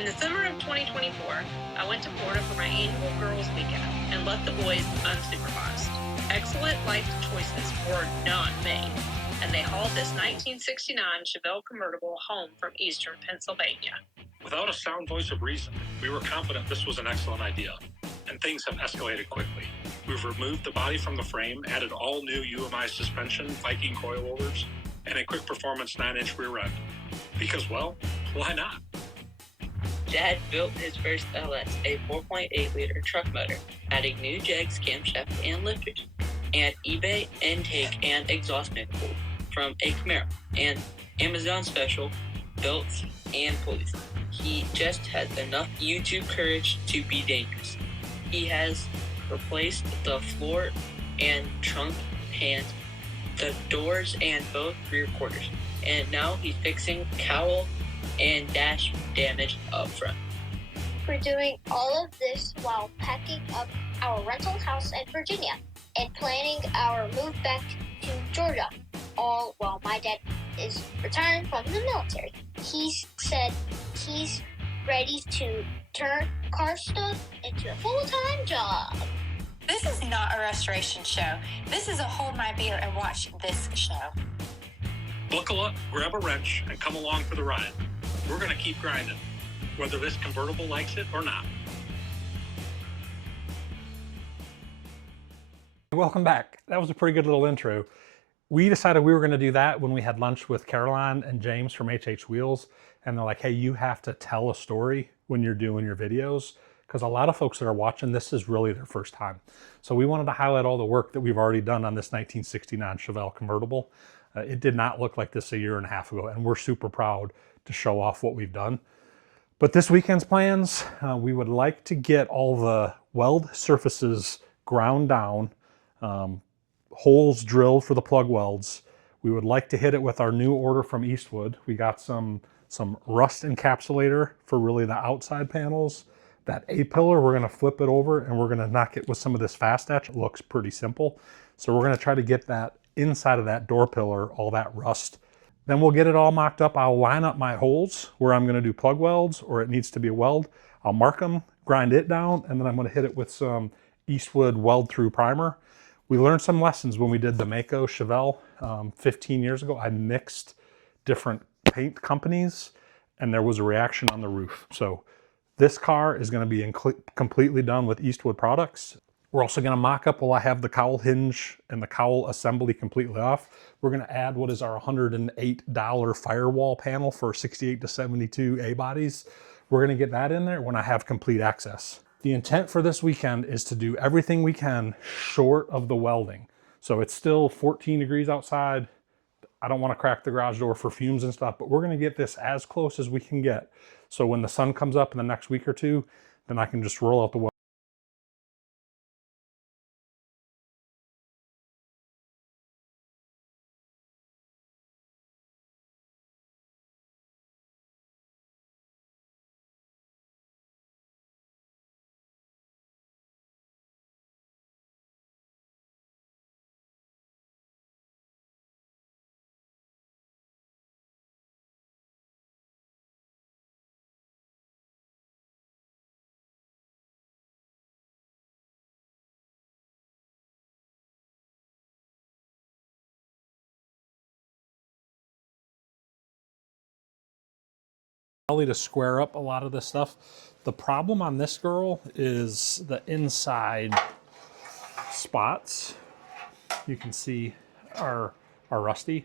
In the summer of 2024, I went to Florida for my annual Girls Weekend and left the boys unsupervised. Excellent life choices were not made, and they hauled this 1969 Chevelle Convertible home from eastern Pennsylvania. Without a sound voice of reason, we were confident this was an excellent idea, and things have escalated quickly. We've removed the body from the frame, added all new UMI suspension, Viking coilovers, and a quick performance 9-inch rear end. Because, well, why not? Dad built his first LS, a 4.8-liter truck motor, adding new jegs, camshaft, and lifters, and eBay intake and exhaust manifold from a Camaro, and Amazon special belts and pulleys. He just has enough YouTube courage to be dangerous. He has replaced the floor and trunk pans, the doors, and both rear quarters, and now he's fixing cowl and dash damage up front. We're doing all of this while packing up our rental house in Virginia and planning our move back to Georgia, all while my dad is retiring from the military. He said he's ready to turn car stuff into a full-time job. This is not a restoration show. This is a hold my beer and watch this show. Buckle up, grab a wrench, and come along for the ride. We're going to keep grinding, whether this convertible likes it or not. Welcome back. That was a pretty good little intro. We decided we were going to do that when we had lunch with Caroline and James from HH Wheels. And they're like, hey, you have to tell a story when you're doing your videos, because a lot of folks that are watching this is really their first time. So we wanted to highlight all the work that we've already done on this 1969 Chevelle Convertible. It did not look like this a year and a half ago, and we're super proud to show off what we've done. But this weekend's plans, we would like to get all the weld surfaces ground down, holes drilled for the plug welds. We would like to hit it with our new order from Eastwood. We got some rust encapsulator for really the outside panels. That A-pillar, we're gonna flip it over and we're gonna knock it with some of this fast etch. It looks pretty simple. So we're gonna try to get that inside of that door pillar, all that rust. Then we'll get it all mocked up. I'll line up my holes where I'm gonna do plug welds or it needs to be a weld. I'll mark them, grind it down, and then I'm gonna hit it with some Eastwood weld through primer. We learned some lessons when we did the Mako Chevelle 15 years ago. I mixed different paint companies and there was a reaction on the roof. So this car is going to be completely done with Eastwood products. We're also going to mock up while I have the cowl hinge and the cowl assembly completely off. We're going to add what is our $108 Firewall panel for 68 to 72 A bodies. We're going to get that in there when I have complete access. The intent for this weekend is to do everything we can short of the welding. So it's still 14 degrees outside. I don't want to crack the garage door for fumes and stuff, but we're going to get this as close as we can get. So when the sun comes up in the next week or two, then I can just roll out the weld. To square up a lot of this stuff. The problem on this girl is the inside spots you can see are rusty.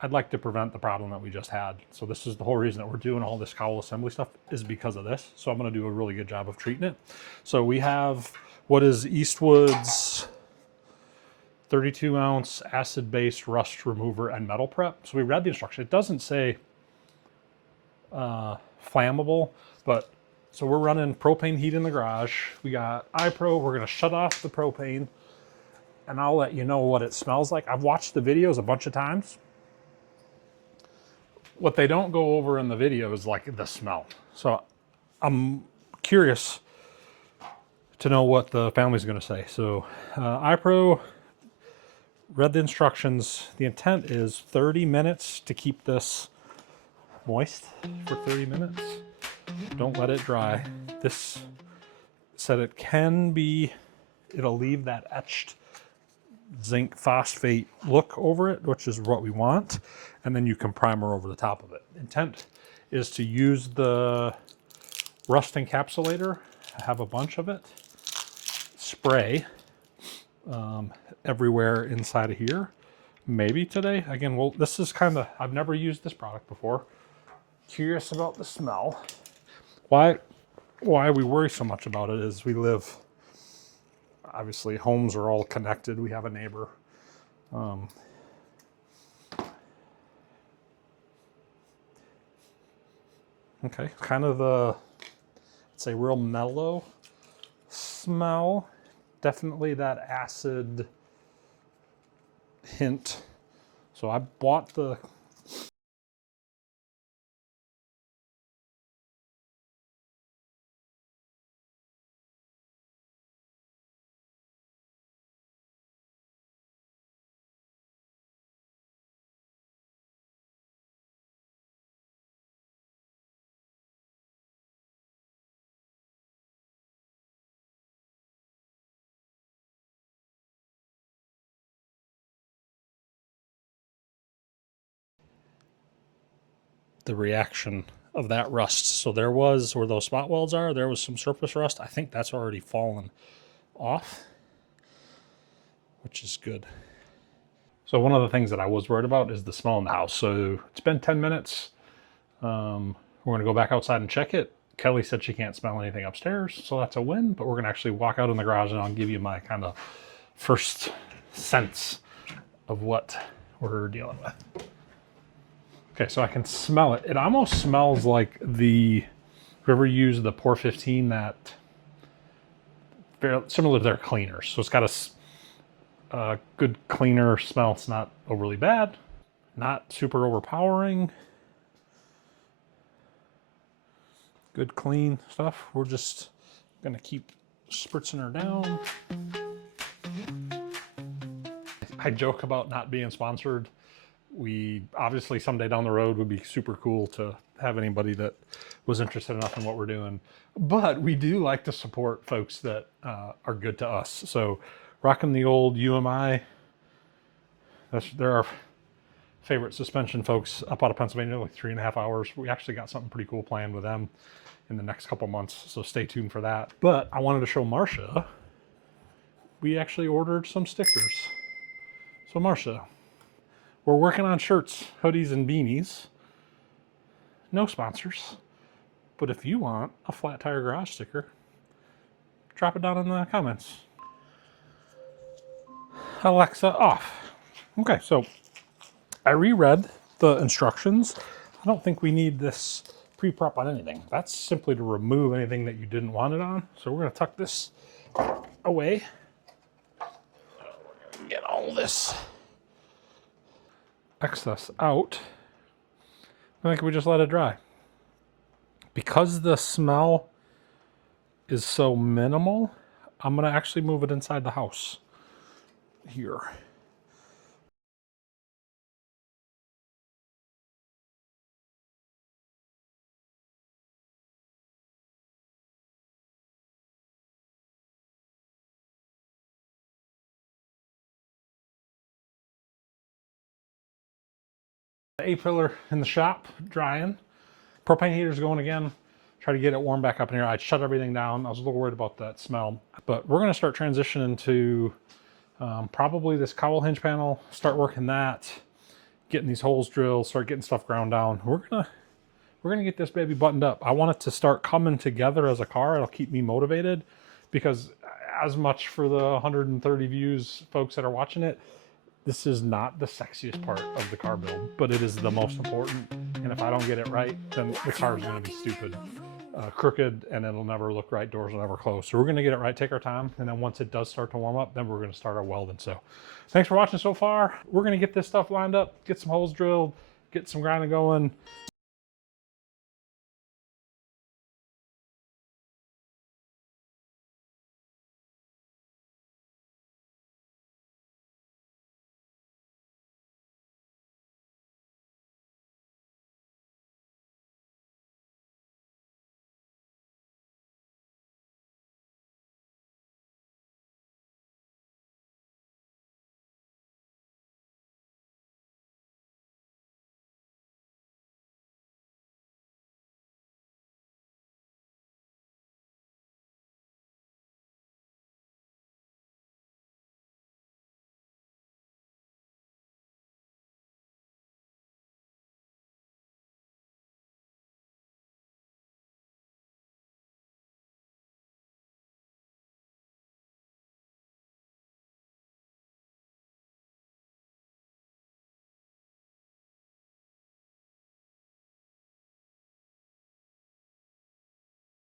I'd like to prevent the problem that we just had. So this is the whole reason that we're doing all this cowl assembly stuff is because of this. So I'm going to do a really good job of treating it. So we have what is Eastwood's 32-ounce acid-based rust remover and metal prep. So we read the instruction. It doesn't say flammable, but so we're running propane heat in the garage. We got iPro. We're going to shut off the propane and I'll let you know what it smells like. I've watched the videos a bunch of times. What they don't go over in the video is like the smell. So I'm curious to know what the family's going to say. So iPro read the instructions. The intent is 30 minutes to keep this moist for 30 minutes. Don't let it dry. This said it can be, it'll leave that etched zinc phosphate look over it, which is what we want. And then you can primer over the top of it. Intent is to use the rust encapsulator. I have a bunch of it. Spray everywhere inside of here. Maybe today. Again, well, this is kind of, I've never used this product before. Curious about the smell. Why we worry so much about it is we live, obviously homes are all connected. We have a neighbor. Okay, kind of the, let's say, real mellow smell. Definitely that acid hint. So I bought the reaction of that rust. So there was, where those spot welds are, there was some surface rust. I think that's already fallen off, which is good. So one of the things that I was worried about is the smell in the house. So it's been 10 minutes. We're gonna go back outside and check it. Kelly said she can't smell anything upstairs, so that's a win, but we're gonna actually walk out in the garage and I'll give you my kind of first sense of what we're dealing with. Okay, so I can smell it. It almost smells like the, whoever used the Pour 15, that, very similar to their cleaners. So it's got a good cleaner smell. It's not overly bad, not super overpowering. Good clean stuff. We're just gonna keep spritzing her down. I joke about not being sponsored. We obviously someday down the road would be super cool to have anybody that was interested enough in what we're doing. But we do like to support folks that are good to us. So rocking the old UMI, they're our favorite suspension folks up out of Pennsylvania, like 3.5 hours. We actually got something pretty cool planned with them in the next couple months, so stay tuned for that. But I wanted to show Marcia, we actually ordered some stickers. So Marcia, we're working on shirts, hoodies, and beanies. No sponsors. But if you want a Flat Tire Garage sticker, drop it down in the comments. Alexa off. Okay, so I reread the instructions. I don't think we need this pre-prep on anything. That's simply to remove anything that you didn't want it on. So we're gonna tuck this away. Get all this excess out. I think we just let it dry. Because the smell is so minimal, I'm gonna actually move it inside the house here. The A-pillar in the shop, drying. Propane heater's going again. Try to get it warm back up in here. I shut everything down. I was a little worried about that smell. But we're gonna start transitioning to probably this Cowl hinge panel, start working that, getting these holes drilled, start getting stuff ground down. We're gonna get this baby buttoned up. I want it to start coming together as a car. It'll keep me motivated, because as much for the 130 views folks that are watching it, this is not the sexiest part of the car build, but it is the most important. And if I don't get it right, then the car is going to be stupid, crooked, and it'll never look right. Doors will never close. So we're going to get it right, take our time. And then once it does start to warm up, then we're going to start our welding. So thanks for watching so far. We're going to get this stuff lined up, get some holes drilled, get some grinding going.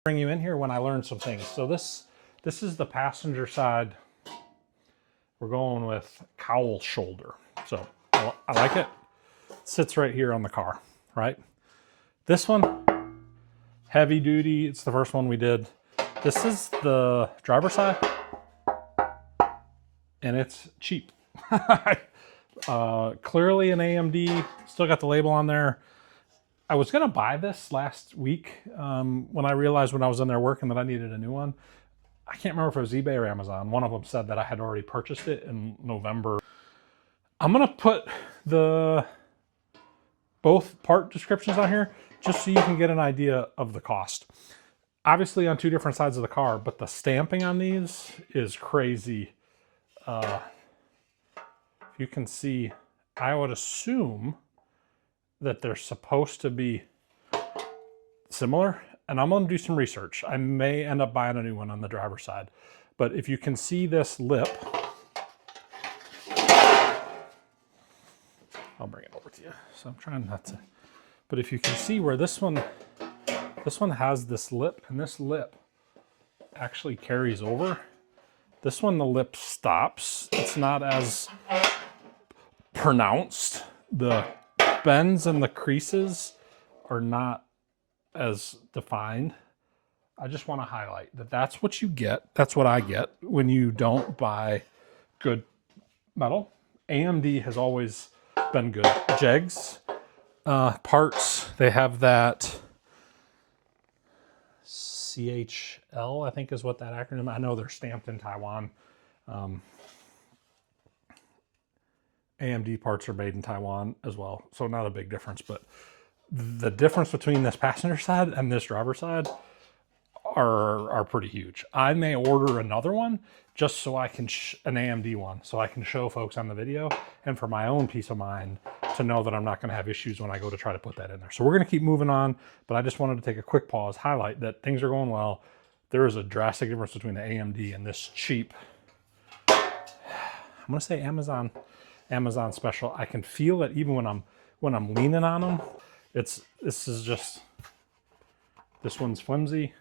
Bring you in here when I learned some things. So this is the passenger side. We're going with Cowl shoulder. So I like it. It sits right here on the car, right? This one, heavy duty. It's the first one we did. This is the driver's side, and it's cheap. Clearly an AMD, still got the label on there. I was gonna buy this last week when I realized when I was in there working that I needed a new one. I can't remember if it was eBay or Amazon. One of them said that I had already purchased it in November. I'm gonna put both part descriptions on here just so you can get an idea of the cost. Obviously on two different sides of the car, but the stamping on these is crazy. If you can see, I would assume that they're supposed to be similar, and I'm gonna do some research. I may end up buying a new one on the driver's side, but if you can see this lip, I'll bring it over to you. So I'm trying not to, but if you can see where this one has this lip, and this lip actually carries over. This one, the lip stops. It's not as pronounced. The bends and the creases are not as defined. I just want to highlight that that's what you get. That's what I get when you don't buy good metal. AMD has always been good. Jegs parts, they have that CHL, I think is what that acronym. I know they're stamped in Taiwan. AMD parts are made in Taiwan as well, so not a big difference, but the difference between this passenger side and this driver side are pretty huge. I may order another one just so I can, an AMD one, so I can show folks on the video, and for my own peace of mind to know that I'm not gonna have issues when I go to try to put that in there. So we're gonna keep moving on, but I just wanted to take a quick pause, highlight that things are going well. There is a drastic difference between the AMD and this cheap, I'm gonna say Amazon special. I can feel it even when I'm leaning on them. This one's flimsy.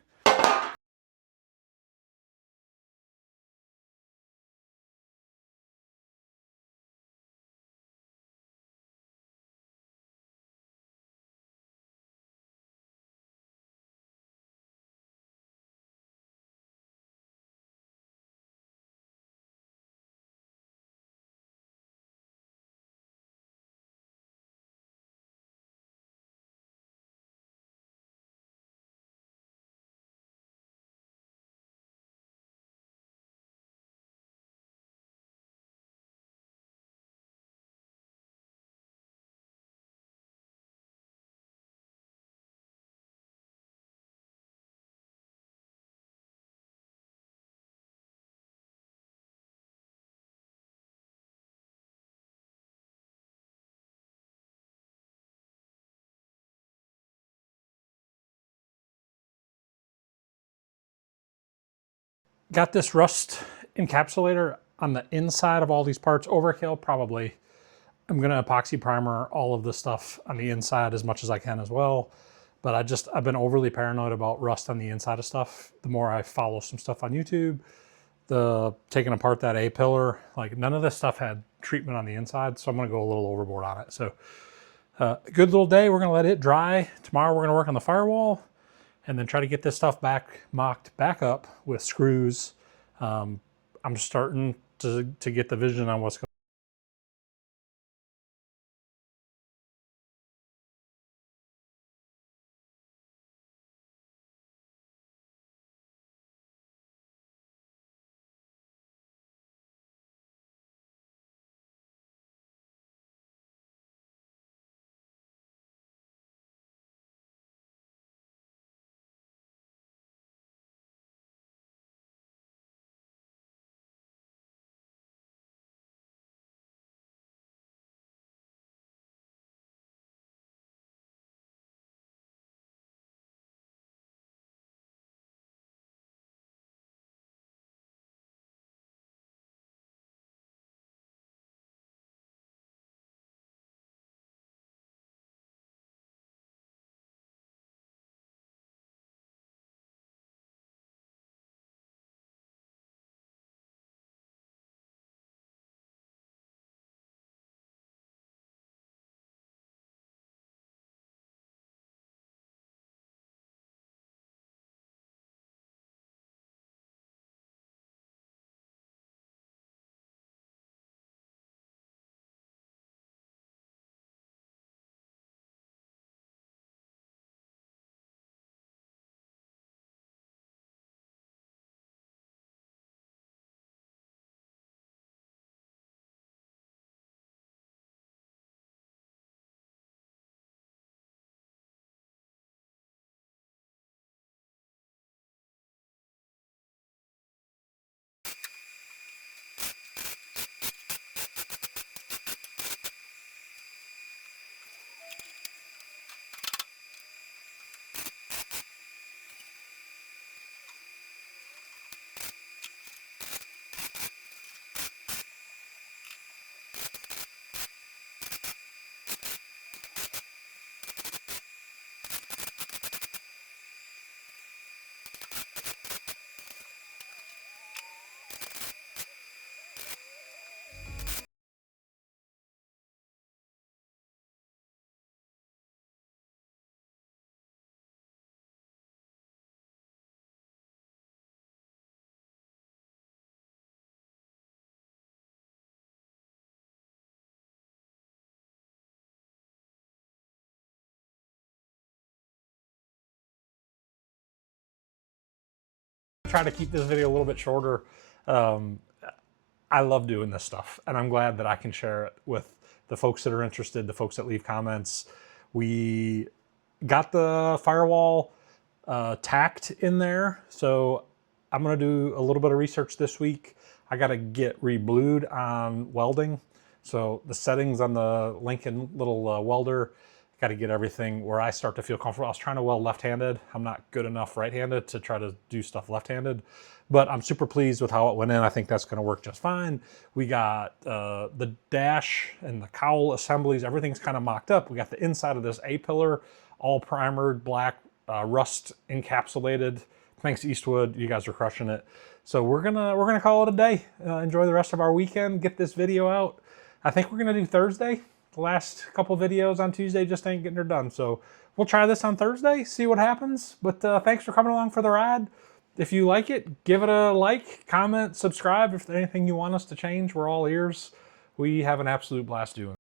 Got this rust encapsulator on the inside of all these parts. Overkill, probably. I'm gonna epoxy primer all of this stuff on the inside as much as I can as well. But I've been overly paranoid about rust on the inside of stuff. The more I follow some stuff on YouTube, taking apart that A-pillar, like none of this stuff had treatment on the inside, so I'm gonna go a little overboard on it. So good little day. We're gonna let it dry. Tomorrow we're gonna work on the firewall and then try to get this stuff mocked back up with screws. I'm starting to get the vision on what's going on. try to keep this video a little bit shorter. I love doing this stuff, and I'm glad that I can share it with the folks that are interested, the folks that leave comments. We got the Firewall tacked in there, so I'm going to do a little bit of research this week. I got to get re-blued on welding, so the settings on the Lincoln little welder, got to get everything where I start to feel comfortable. I was trying to weld left-handed. I'm not good enough right-handed to try to do stuff left-handed, but I'm super pleased with how it went in. I think that's going to work just fine. We got the dash and the cowl assemblies. Everything's kind of mocked up. We got the inside of this A-pillar, all primered, black, rust encapsulated. Thanks, Eastwood. You guys are crushing it. So we're gonna call it a day. Enjoy the rest of our weekend. Get this video out. I think we're gonna do Thursday. The last couple videos on Tuesday just ain't getting her done. So we'll try this on Thursday, see what happens. But thanks for coming along for the ride. If you like it, give it a like, comment, subscribe. If there's anything you want us to change, we're all ears. We have an absolute blast doing it.